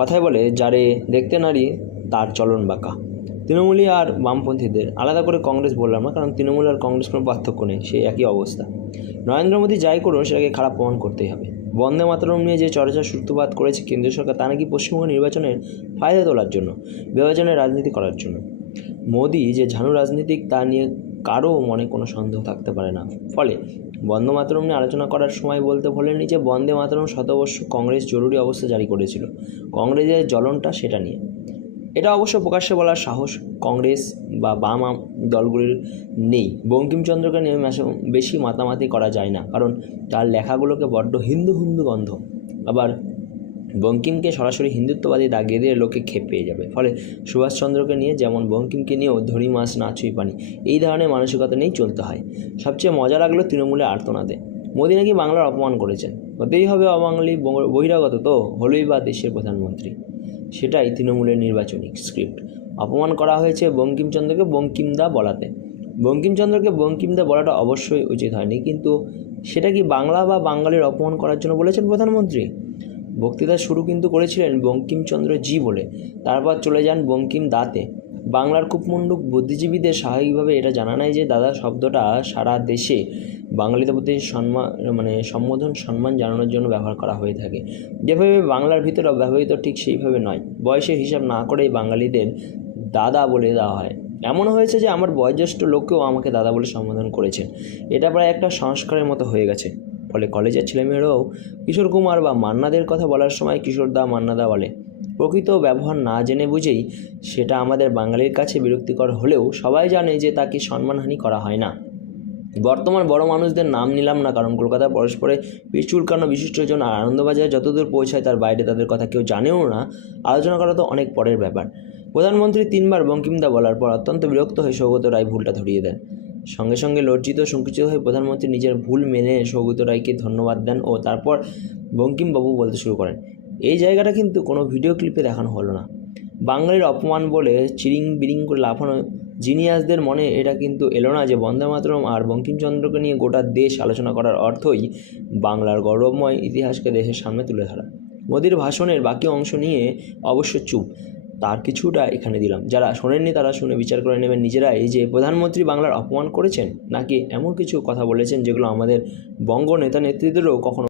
কথায় বলে, যারে দেখতে নারী, তার চলন বাঁকা। তৃণমূলী আর বামপন্থীদের আলাদা করে কংগ্রেস বললাম না, কারণ তৃণমূল আর কংগ্রেস কোনো পার্থক্য নেই, সেই একই অবস্থা। নরেন্দ্র মোদী যাই করুন, সেটাকে খারাপ প্রমাণ করতেই হবে। বন্দে মাতরম নিয়ে যে চর্চা সূত্রপাত করেছে কেন্দ্রীয় সরকার, তা নাকি পশ্চিমবঙ্গ নির্বাচনের ফায়দা তোলার জন্য, বিভাজনের রাজনীতি করার জন্য। মোদী যে ঝানু রাজনীতিক, তা নিয়ে কারও মনে কোনো সন্দেহ থাকতে পারে না। ফলে বন্দে মাতরম নিয়ে আলোচনা করার সময় বলতে ভোলেননি যে বন্দে মাতরম শতবর্ষ কংগ্রেস জরুরি অবস্থা জারি করেছিল। কংগ্রেসের জ্বলনটা সেটা নিয়ে। এটা অবশ্য প্রকাশ্যে বলার সাহস কংগ্রেস বা বাম দলগুলির নেই। বঙ্কিমচন্দ্রকে নিয়ে বেশি মাতামাতি করা যায় না, কারণ তার লেখাগুলোকে বড্ড হিন্দু হিন্দু গন্ধ। আবার বঙ্কিমকে সরাসরি হিন্দুত্ববাদী দাগিয়ে দিয়ে লোকে খেপ পেয়ে যাবে। ফলে সুভাষচন্দ্রকে নিয়ে যেমন বঙ্কিমকে নিয়েও ধরি মাছ না ছুঁই পানি, এই ধরনের মানসিকতা নিয়েই চলতে হয়। সবচেয়ে মজা লাগল তৃণমূলে আর্তনাদে। মোদী নাকি বাংলার অপমান করেছেন। হতেই হবে অবাঙালি বহিরাগত তো, হলোই বা দেশের প্রধানমন্ত্রী। সেটাই তৃণমূলের নির্বাচনী স্ক্রিপ্ট। অপমান করা হয়েছে বঙ্কিমচন্দ্রকে বঙ্কিমদা বলাতে। বঙ্কিমচন্দ্রকে বঙ্কিমদা বলাটা অবশ্যই উচিত হয়নি, কিন্তু সেটা কি বাংলা বা বাঙালির অপমান করার জন্য বলেছেন প্রধানমন্ত্রী? বক্তৃতা শুরু কিন্তু করেছিলেন বঙ্কিমচন্দ্র জি বলে। তারপর চলে যান বঙ্কিম দাতে। বাংলার কূপমণ্ডুক বুদ্ধিজীবীদের স্বাভাবিকভাবে এটা জানা নাই যে, দাদা, শব্দটা সারা দেশে বাঙালিদের প্রতি সম্মান মানে সম্বোধন, সম্মান জানানোর জন্য ব্যবহার করা হয়ে থাকে। যেভাবে বাংলার ভিতরে ব্যবহৃত ঠিক সেইভাবে নয়। বয়সের হিসাব না করেই বাঙালিদের দাদা বলে দেওয়া হয়। এমন হয়েছে যে, আমার বয়োজ্যেষ্ঠ লোককেও আমাকে দাদা বলে সম্বোধন করেছেন এটা প্রায় একটা সংস্কারের মতো হয়ে গেছে। ফলে কলেজের ছেলেমেয়েরাও কিশোর কুমার বা মান্নাদের কথা বলার সময় কিশোরদা মান্নাদা বলে। প্রকৃত ব্যবহার না জেনে বুঝেই সেটা আমাদের বাঙালির কাছে বিরক্তিকর হলেও সবাই জানে যে তাকে সম্মানহানি করা হয় না। বর্তমান বড় মানুষদের নাম নিলাম না, কারণ কলকাতা পরস্পরে পিঠ চুলকানো বিশিষ্টজন আর আনন্দবাজার যতদূর পৌঁছায় তার বাইরে তাদের কথা কেউ জানেও না, আলোচনা করা তো অনেক পরের ব্যাপার। প্রধানমন্ত্রী তিনবার বঙ্কিমদা বলার পর অত্যন্ত বিরক্ত হয়ে সৌগত রায় ভুলটা ধরিয়ে দেন। সঙ্গে সঙ্গে লজ্জিত সংকুচিত হয়ে প্রধানমন্ত্রী নিজের ভুল মেনে সৌগত রায়কে ধন্যবাদ দেন ও তারপর বঙ্কিমবাবু বলতে শুরু করেন। এই জায়গাটা কিন্তু কোনো ভিডিও ক্লিপে দেখানো হলো না। বাঙালির অপমান বলে চিরিং বিরিং করে লাফানো জিনিয়াসদের মনে এটা কিন্তু এলো না যে বন্দে মাতরম আর বঙ্কিমচন্দ্রকে নিয়ে গোটা দেশ আলোচনা করার অর্থই বাংলার গৌরবময় ইতিহাসকে দেশের সামনে তুলে ধরা। মোদির ভাষণের বাকি অংশ নিয়ে অবশ্য চুপ। তার কিছুটা এখানে দিলাম। যারা শোনেননি তারা শুনে বিচার করে নেবেন। নিজেরাই যে প্রধানমন্ত্রী বাংলার অপমান করেছেন, নাকি এমন কিছু কথা বলেছেন যেগুলো আমাদের বঙ্গ নেতা নেত্রীদেরও কখনো